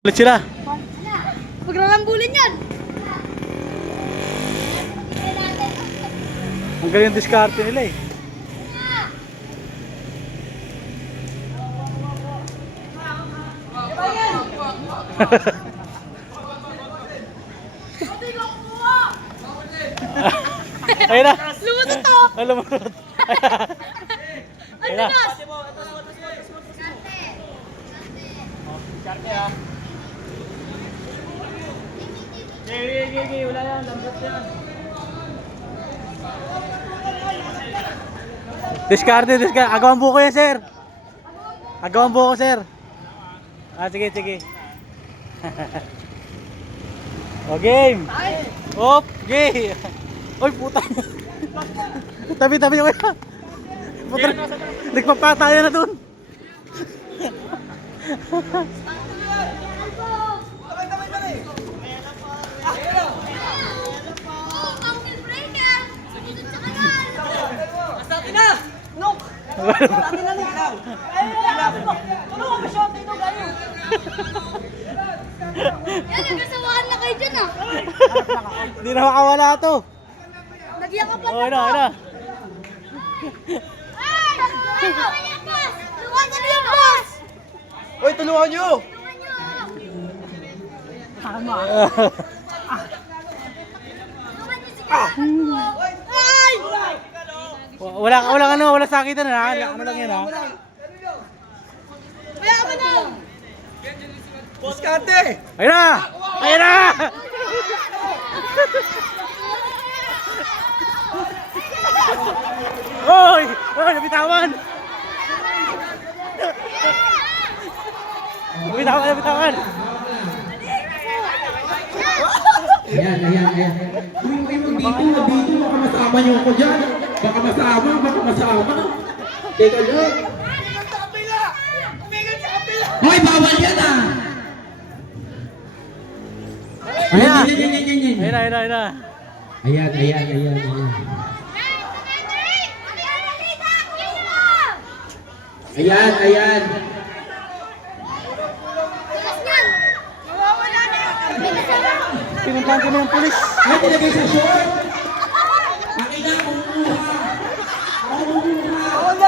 Ulit sila. Paglalambulin yan. Ang galing diskarte nila eh. Ayun na. Lumusot to. Ay, lumunod. Ayun na. Diskarte ha. Gigi, wala yan. Lambat yan. Diskarte. Agawang buko yan, sir. Agawang buko, sir. Sige. O, game. Op, game. Oy, puta. Tabi ko kaya. Puta. Nagpapataya na dun. Yan, nagkasawahan na kayo dyan ah. Hindi na makawala to. Nagyakapan na. Ayun na. Ay! Boss! Luwan na niyo, boss! Uy, tulungan nyo! Ay! Wala sakitan na. Ano lang yan ha. Kaya ka na! Diskarte! Ayun na! Oy! Nabitawan! Nabitawan! Ayan. Uy, dito, baka masama niyo ako dyan. Baka masama. Teka lang. Hoy, bawal yan ah! Ayan. Ayun na. Ayan. Ayan. Pinuntahan kami ng pulis. Ay, nilagay sa short! Akin na,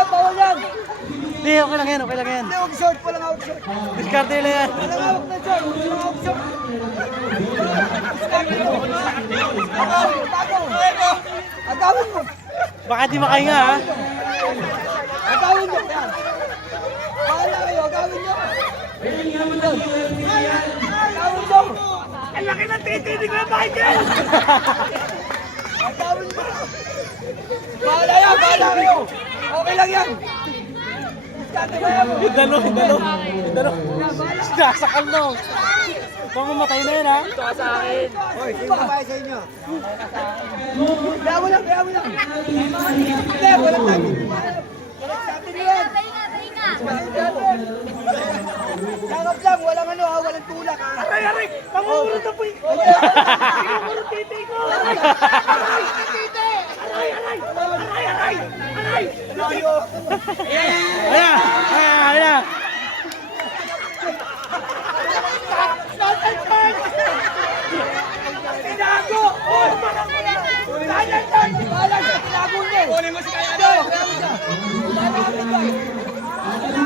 Bawal yan! Hindi, okay lang yan. Hindi, huwag short, walang out short. Diskarte nila yan. Walang out na short, walang out short. Agawin mo! Baka di makahinga ha. Agawin mo! Yan! Bahala kayo, agawin nyo! Agawin mo! Ang laki ng titinig na Michael! Agawin mo! Bahala kayo! Okay lang yan! Diskarte ba yan mo? Hidalo. Sinasakal no. Baka mamatay na yan ha. Hoy, sino ba sa inyo? Kaya mo lang! Hindi, walang tayo! Diskarte nyo yan! Sarap lang, walang walang tulak ha. Aray! Pangungurot na po yung... Pangungurot titi ko! Aray! Titi! Aray! Layo! Ayun na. Tinago! Oh, parang wala! Bahala siya, tinago niya! Kunin mo si Kayano!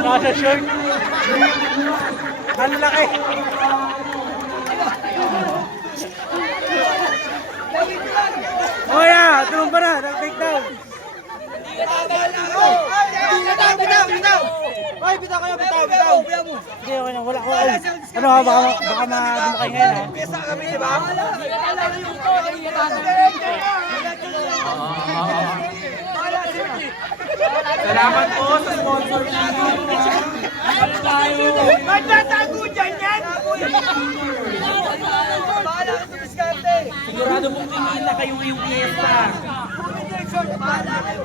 Nasa short. Ang laki. Oh yeah, tumumpa na. Take down. Bitaw! Hoy, bitaw kayo, bitaw! Hindi, okay lang. Wala ko. Ano ha, baka dumakay ngayon ha. Piyesa kami, di ba? Salamat po sa sponsor Magtatago dyan yan! Bahala ka sa diskarte! Sigurado pong kumita kayo ngayong piyesta. Bahala kayo!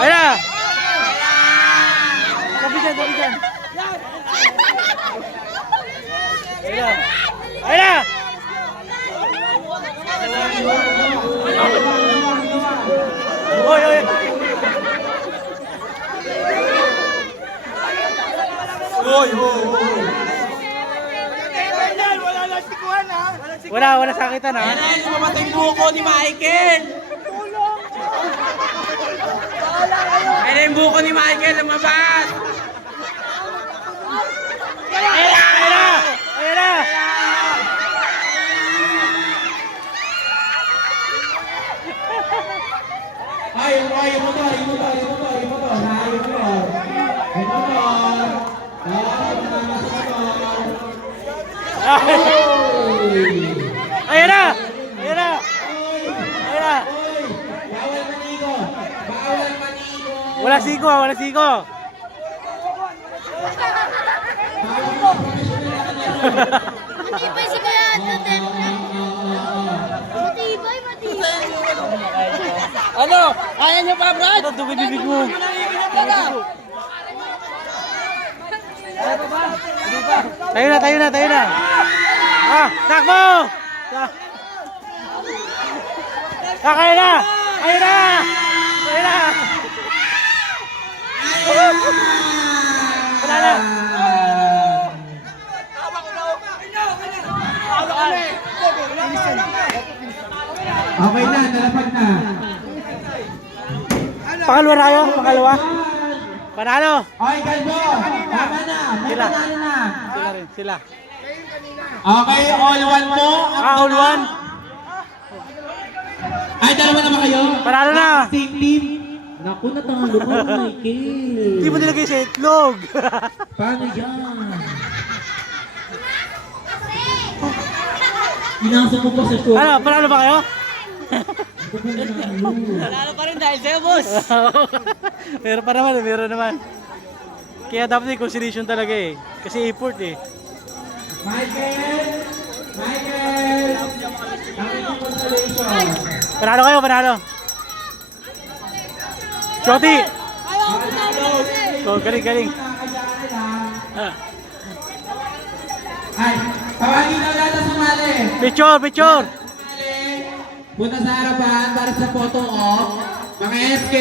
Ayun na. Tabi dyan. Ayun na. Oy. Hoy! plastikuhan ha. Wala sakitan ha. Ayan, sumamatay yung buko ni Michael. Ayan yung buko ni Michael, lumabas. Ayan na! Ay, yung motor. Ayan na! Bawal manigo. Wala siko. Matibay si Kuya Duterte. Matibay. Ano? Kaya nyo pa, Brad? Ito, dugo bibig mo. Tayo na. Ah, takbo! Kaya na! Ayun na! Wala na! Okay na, nalapag na. Pangalawa na kayo? Panalo! Okay, Galbo. Tama na. May Sila. panalo na. Sila. Okay, all one mo. All one. Ay, dalawa na ba kayo? Panalo na! Same team. Naku, natalo ka, Michael. Hindi mo nilagay sa itlog. Paano yan? Inasa mo pa sa show. Ano, panalo ba kayo? Nanalo pa rin dahil sa'yo, boss. meron naman. Kaya dapat yung conciliation talaga eh. Kasi import eh. Michael! Ang inyong consolation. Panalo. Shorty! So, galing. Ay, tawagin na ulit ang sumali. Picture! Punta sa harapan para sa photo op. Mga SK,